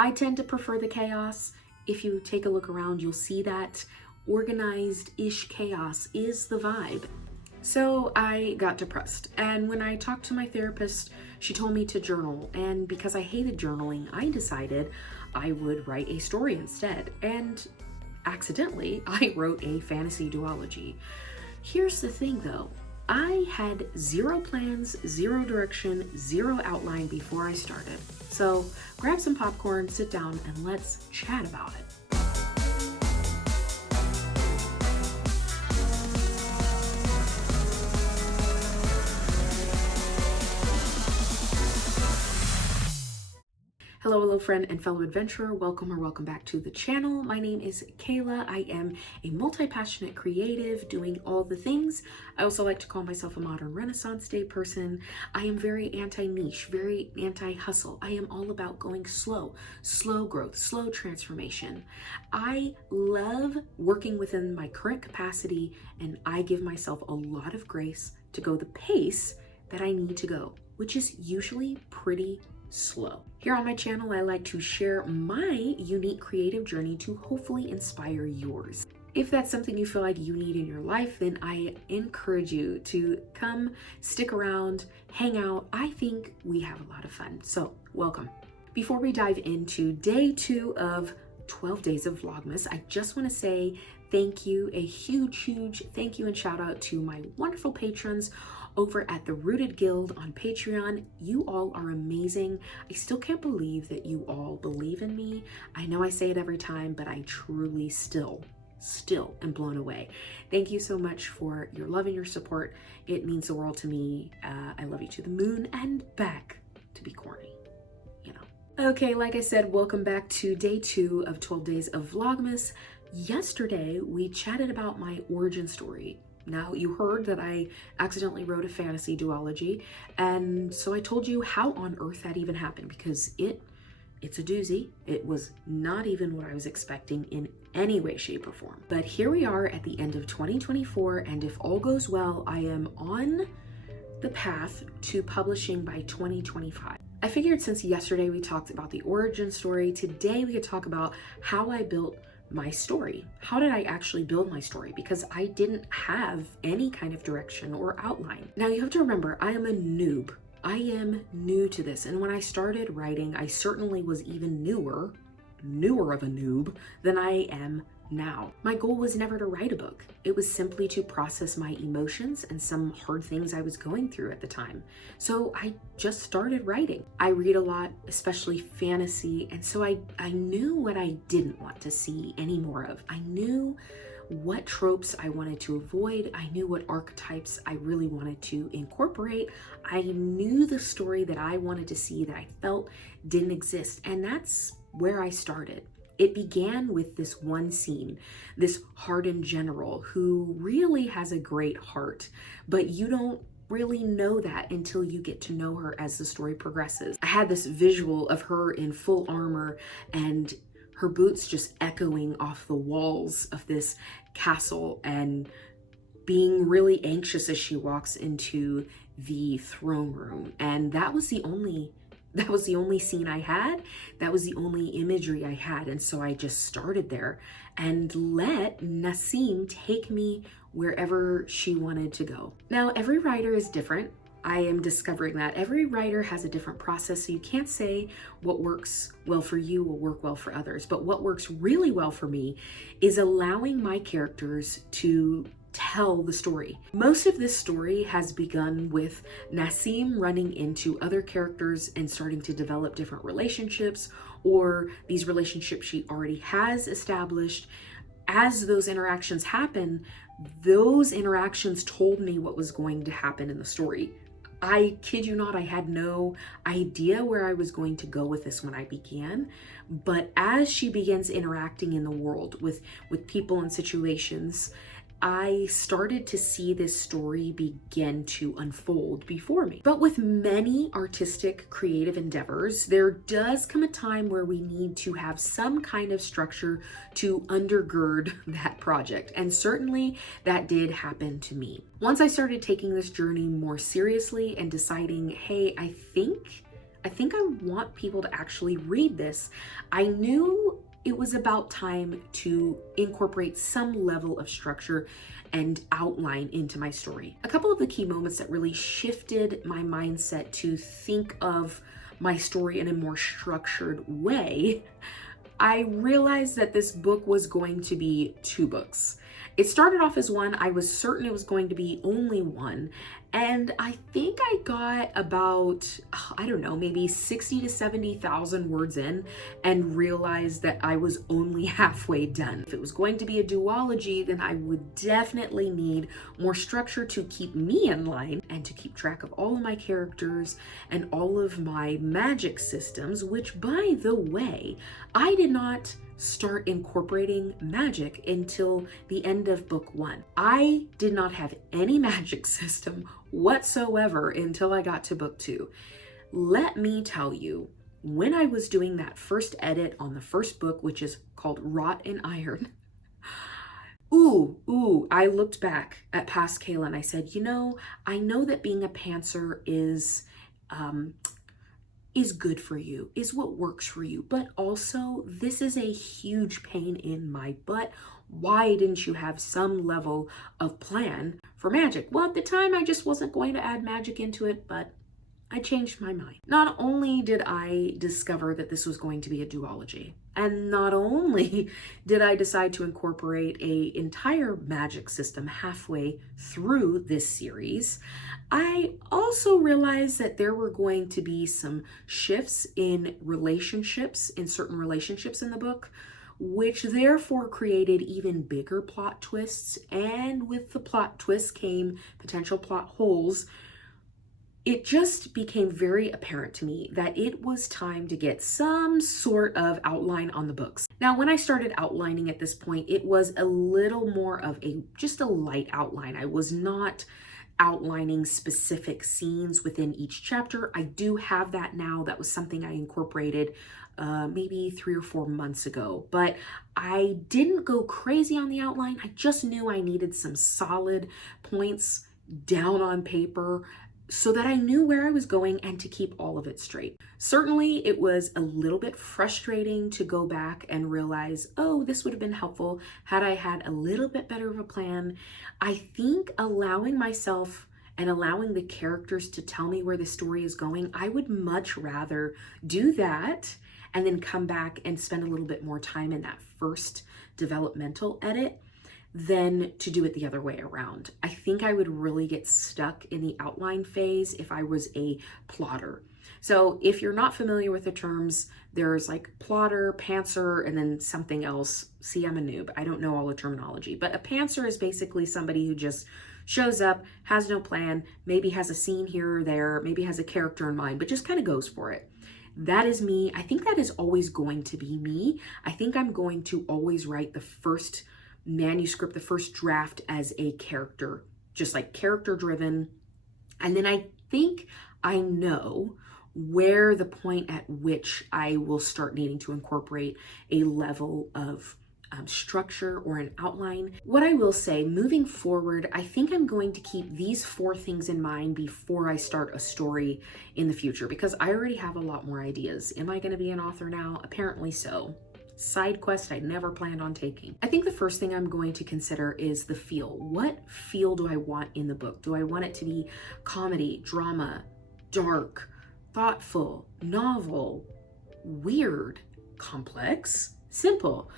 I tend to prefer the chaos. If you take a look around, you'll see that organized-ish chaos is the vibe. So I got depressed, and when I talked to my therapist, she told me to journal, and because I hated journaling, I decided I would write a story instead, and accidentally, I wrote a fantasy duology. Here's the thing though, I had zero plans, zero direction, zero outline before I started. So grab some popcorn, sit down, and let's chat about it. Hello friend and fellow adventurer, welcome back to the channel. My name is Kayla. I am a multi-passionate creative doing all the things. I also like to call myself a modern Renaissance Day person. I am very anti-niche, very anti-hustle. I am all about going slow growth, slow transformation. I love working within my current capacity, and I give myself a lot of grace to go the pace that I need to go, which is usually pretty slow. Here on my channel, I like to share my unique creative journey to hopefully inspire yours. If that's something you feel like you need in your life, then I encourage you to come, stick around, hang out. I think we have a lot of fun. So welcome. Before we dive into day 2 of 12 days of Vlogmas, I just want to say thank you, a huge thank you and shout out to my wonderful patrons over at the Rooted Guild on Patreon. You all are amazing. I still can't believe that you all believe in me. I know I say it every time, but I truly still am blown away. Thank you so much for your love and your support. It means the world to me. I love you to the moon and back, to be corny, you know. Okay, like I said, welcome back to day 2 of 12 days of Vlogmas. Yesterday, we chatted about my origin story. Now, you heard that I accidentally wrote a fantasy duology, and so I told you how on earth that even happened, because it's a doozy. It was not even what I was expecting in any way, shape, or form. But here we are at the end of 2024, and if all goes well, I am on the path to publishing by 2025. I figured since yesterday we talked about the origin story, today we could talk about how I built my story. How did I actually build my story? Because I didn't have any kind of direction or outline. Now you have to remember, I am a noob. I am new to this. And when I started writing, I certainly was even newer of a noob than I am now. My goal was never to write a book. It was simply to process my emotions and some hard things I was going through at the time. So I just started writing. I read a lot, especially fantasy, and so I knew what I didn't want to see any more of. I knew what tropes I wanted to avoid. I knew what archetypes I really wanted to incorporate. I knew the story that I wanted to see that I felt didn't exist, and that's where I started. It began with this one scene, this hardened general who really has a great heart, but you don't really know that until you get to know her as the story progresses. I had this visual of her in full armor and her boots just echoing off the walls of this castle and being really anxious as she walks into the throne room. And that was the only scene I had. That was the only imagery I had. And so I just started there and let Nassim take me wherever she wanted to go. Now, every writer is different. I am discovering that every writer has a different process. So you can't say what works well for you will work well for others. But what works really well for me is allowing my characters to tell the story. Most of this story has begun with Nassim running into other characters and starting to develop different relationships, or these relationships she already has established. As those interactions happen, those interactions told me what was going to happen in the story. I kid you not, I had no idea where I was going to go with this when I began, but as she begins interacting in the world with people and situations, I started to see this story begin to unfold before me. But with many artistic, creative endeavors, there does come a time where we need to have some kind of structure to undergird that project. And certainly that did happen to me. Once I started taking this journey more seriously and deciding, hey, I think I think I want people to actually read this. I knew it was about time to incorporate some level of structure and outline into my story. A couple of the key moments that really shifted my mindset to think of my story in a more structured way, I realized that this book was going to be 2 books. It started off as one. I was certain it was going to be only one. And I think I got about, I don't know, maybe 60 to 70,000 words in and realized that I was only halfway done. If it was going to be a duology, then I would definitely need more structure to keep me in line and to keep track of all of my characters and all of my magic systems, which, by the way, I did not start incorporating magic until the end of book 1. I did not have any magic system whatsoever until I got to book 2. Let me tell you, when I was doing that first edit on the first book, which is called Wrought in Iron, I looked back at past Kayla and I said, you know, I know that being a pantser is good for you, is what works for you, but also this is a huge pain in my butt. Why didn't you have some level of plan for magic? Well, at the time I just wasn't going to add magic into it, but I changed my mind. Not only did I discover that this was going to be a duology, and not only did I decide to incorporate an entire magic system halfway through this series, I also realized that there were going to be some shifts in relationships, in certain relationships in the book, which therefore created even bigger plot twists. And with the plot twists came potential plot holes. It just became very apparent to me that it was time to get some sort of outline on the books. Now, when I started outlining at this point, it was a little more of just a light outline. I was not outlining specific scenes within each chapter. I do have that now. That was something I incorporated maybe 3 or 4 months ago, but I didn't go crazy on the outline. I just knew I needed some solid points down on paper so that I knew where I was going and to keep all of it straight. Certainly, it was a little bit frustrating to go back and realize, oh, this would have been helpful had I had a little bit better of a plan. I think allowing myself and allowing the characters to tell me where the story is going, I would much rather do that and then come back and spend a little bit more time in that first developmental edit than to do it the other way around. I think I would really get stuck in the outline phase if I was a plotter. So if you're not familiar with the terms, there's like plotter, pantser, and then something else. See, I'm a noob. I don't know all the terminology, but a pantser is basically somebody who just shows up, has no plan, maybe has a scene here or there, maybe has a character in mind, but just kind of goes for it. That is me. I think that is always going to be me. I think I'm going to always write the first manuscript, the first draft as a character, just like character driven. And then I think I know where the point at which I will start needing to incorporate a level of structure or an outline. What I will say, moving forward, I think I'm going to keep these 4 things in mind before I start a story in the future, because I already have a lot more ideas. Am I going to be an author now? Apparently so. Side quest I never planned on taking. I think the first thing I'm going to consider is the feel. What feel do I want in the book? Do I want it to be comedy, drama, dark, thoughtful, novel, weird, complex, simple?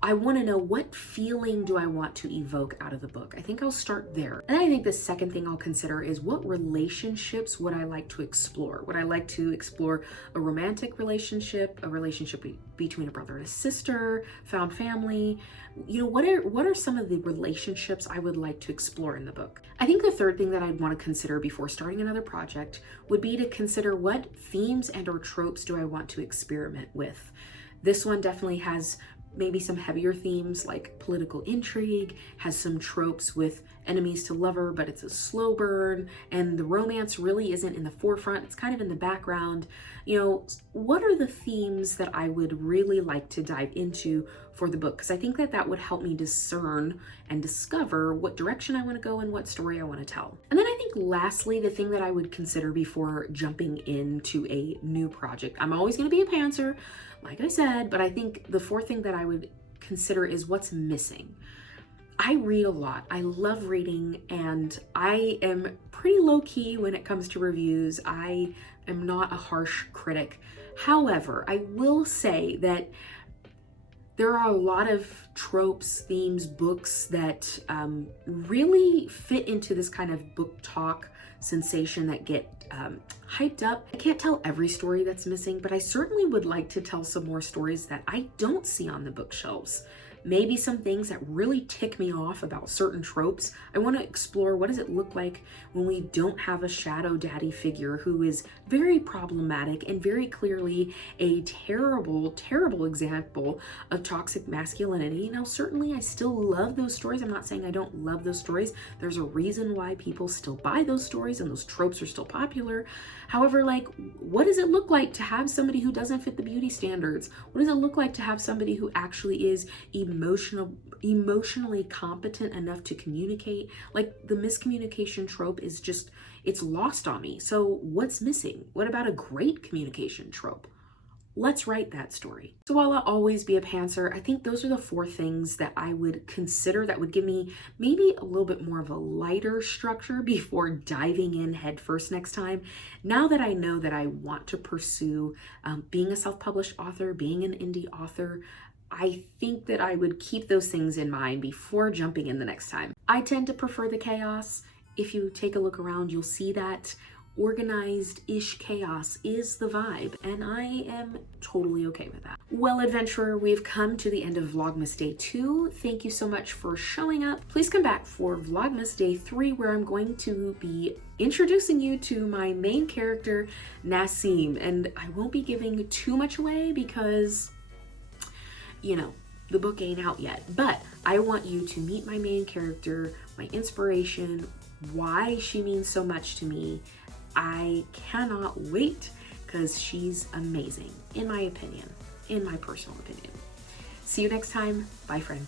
I want to know, what feeling do I want to evoke out of the book? I think I'll start there. And I think the second thing I'll consider is, what relationships would I like to explore? Would I like to explore a romantic relationship, a relationship between a brother and a sister, found family? You know, what are some of the relationships I would like to explore in the book? I think the third thing that I'd want to consider before starting another project would be to consider, what themes and or tropes do I want to experiment with? This one definitely has maybe some heavier themes like political intrigue, has some tropes with enemies to lover, but it's a slow burn, and the romance really isn't in the forefront, it's kind of in the background. You know, what are the themes that I would really like to dive into for the book? Because I think that that would help me discern and discover what direction I want to go and what story I want to tell. And then I think lastly, the thing that I would consider before jumping into a new project, I'm always going to be a pantser, like I said, but I think the fourth thing that I would consider is what's missing. I read a lot. I love reading, and I am pretty low key when it comes to reviews. I am not a harsh critic. However, I will say that there are a lot of tropes, themes, books that really fit into this kind of book talk sensation that get hyped up. I can't tell every story that's missing, but I certainly would like to tell some more stories that I don't see on the bookshelves. Maybe some things that really tick me off about certain tropes. I want to explore, what does it look like when we don't have a shadow daddy figure who is very problematic and very clearly a terrible, terrible example of toxic masculinity. Now, certainly I still love those stories. I'm not saying I don't love those stories. There's a reason why people still buy those stories and those tropes are still popular. However, like, what does it look like to have somebody who doesn't fit the beauty standards? What does it look like to have somebody who actually is emotionally competent enough to communicate? Like, the miscommunication trope is just, it's lost on me. So what's missing? What about a great communication trope? Let's write that story. So while I'll always be a pantser, I think those are the four things that I would consider that would give me maybe a little bit more of a lighter structure before diving in headfirst next time. Now that I know that I want to pursue being a self-published author, being an indie author, I think that I would keep those things in mind before jumping in the next time. I tend to prefer the chaos. If you take a look around, you'll see that organized-ish chaos is the vibe, and I am totally okay with that. Well, adventurer, we've come to the end of Vlogmas Day 2. Thank you so much for showing up. Please come back for Vlogmas Day 3, where I'm going to be introducing you to my main character, Nassim, and I won't be giving too much away because, you know, the book ain't out yet, but I want you to meet my main character, my inspiration, why she means so much to me. I cannot wait because she's amazing, in my opinion, in my personal opinion. See you next time. Bye, friend.